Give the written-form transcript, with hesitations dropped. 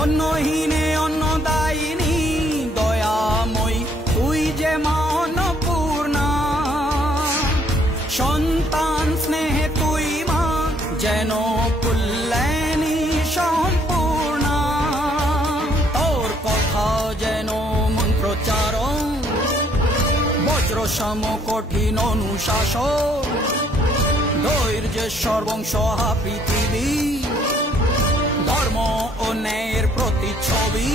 অন্নহীনে অন্নদায়িনী দয়াময়ী তুই যে মা অন্নপূর্ণা। সন্তান স্নেহে তুই মা যেন কল্যাণী সম্পূর্ণা। তোর কথা যেন মন্ত্রোচ্চারণ, বজ্র সম কঠিন অনুশাসন। ধৈর্যেশ্বর বংশহা পৃথিবী, ধর্ম ও ন্যায়ের প্রতিচ্ছবি।